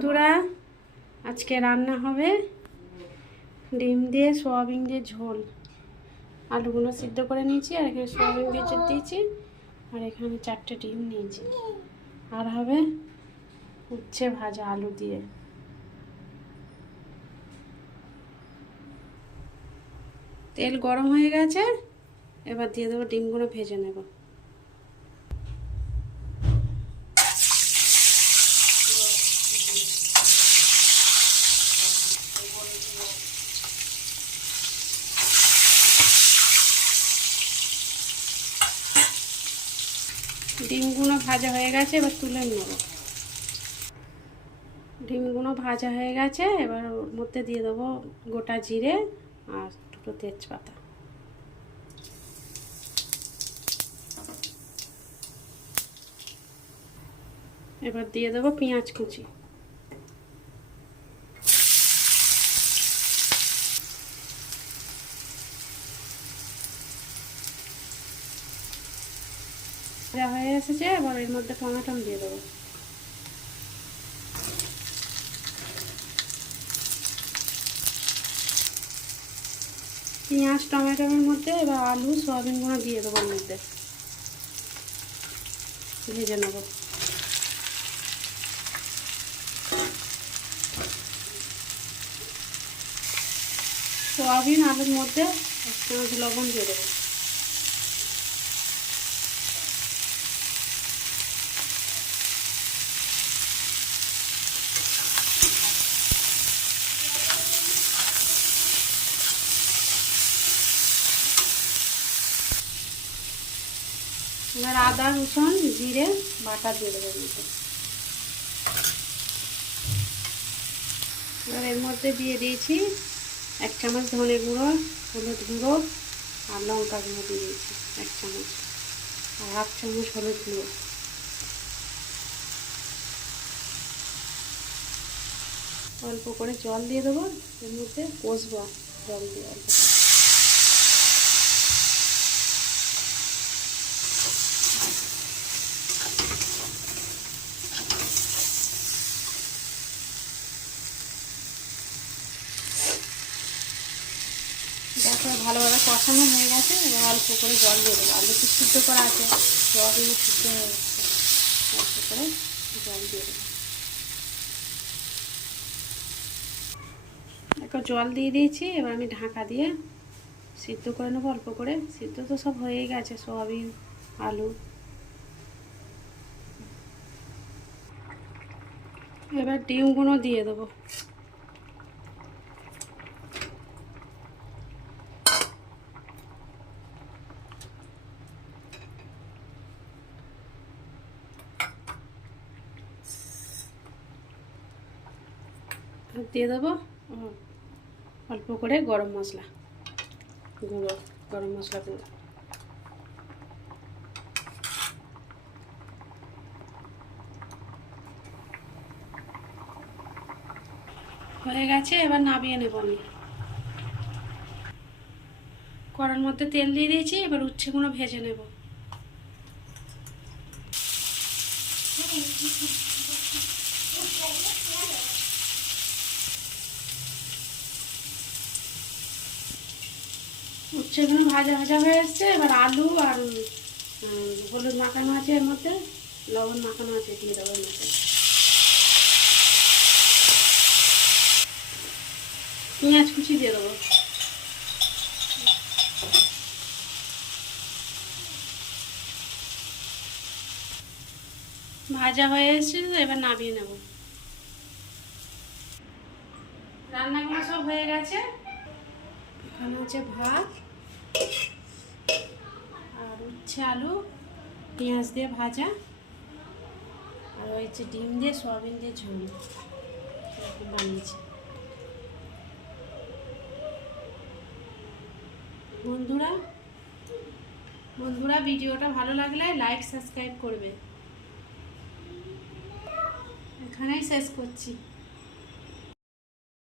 বন্ধুরা, আজকে রান্না হবে ডিম দিয়ে সোয়াবিন দিয়ে ঝোল। আলুগুলো সিদ্ধ করে নিয়েছি, আর এখানে সোয়াবিন দিয়ে দিয়েছি, আর এখানে 4টে ডিম নিয়েছি। আর হবে উচ্ছে ভাজা আলু দিয়ে। তেল গরম হয়ে গেছে, এবার দিয়ে দেবো ডিমগুলো ভেজে নেব। ডিমগুলো ভাজা হয়ে গেছে, এবার তুলে নেব। ডিমগুলো ভাজা হয়ে গেছে, এবার ওর মধ্যে দিয়ে দেবো গোটা জিরে আর 2টো তেজপাতা। এবার দিয়ে দেবো পেঁয়াজ কুচি। ভাজা হয়ে এসেছে, এবার এর মধ্যে টমেটো দিয়ে দেবো। পেঁয়াজ টমেটোর মধ্যে এবার আলু সয়াবিনগুলো দিয়ে দেবো, এর মধ্যে ভেজে নেব। সয়াবিন আলুর মধ্যে 1 চামচ লবণ দিয়ে দেবো। এবার আদা রসুন জিরে বাটা দিয়ে দেবো। এবার এর মধ্যে দিয়ে দিয়েছি 1 চামচ ধনে গুঁড়ো, হলুদ গুঁড়ো আর লঙ্কা গুঁড়ো দিয়ে দিয়েছি 1 চামচ, আর 1/2 চামচ হলুদ গুঁড়ো। অল্প করে জল দিয়ে দেবো, এর মধ্যে কষবো জল দিয়ে অল্প। দেখো ভালোভাবে কষানো হয়ে গেছে, এবার অল্প করে জল দিয়ে দেবো। আলু তো সিদ্ধ করা আছে, সয়াবিন সিদ্ধ হয়ে গেছে, অল্প করে জল দিয়ে দেবো। দেখো জল দিয়ে দিয়েছি, এবার আমি ঢাকা দিয়ে সিদ্ধ করে নেবো অল্প করে। সিদ্ধ তো সব হয়েই গেছে, সয়াবিন আলু। এবার ডিমগুলো দিয়ে দেবো। দিয়ে দেবো অল্প করে গরম মশলা গুঁড়ো, গরম মশলা গুঁড়ো। হয়ে গেছে, এবার নামিয়ে নেব আমি। কড়ার মধ্যে তেল দিয়ে দিয়েছি, এবার উচ্ছেগুলো ভেজে নেব। উচ্ছেগুলো ভাজা ভাজা হয়ে এসছে, এবার আলু আর হলুদ মাখানো আছে, এর মধ্যে লবণ মাখানো আছে, দিয়ে দেবো এর মধ্যে। পেঁয়াজ কুচি দিয়ে দেবো। ভাজা হয়ে এসছে, এবার নামিয়ে নেব। রান্নাগুলো সব হয়ে গেছে। এখানে হচ্ছে ভাত আর উচ্ছে আলু পেঁয়াজ দিয়ে ভাজা, আর হচ্ছে ডিম দিয়ে সয়াবিন দিয়ে ঝোল বানিয়েছি। বন্ধুরা ভিডিওটা ভালো লাগলে লাইক সাবস্ক্রাইব করবে। এখানেই শেষ করছি।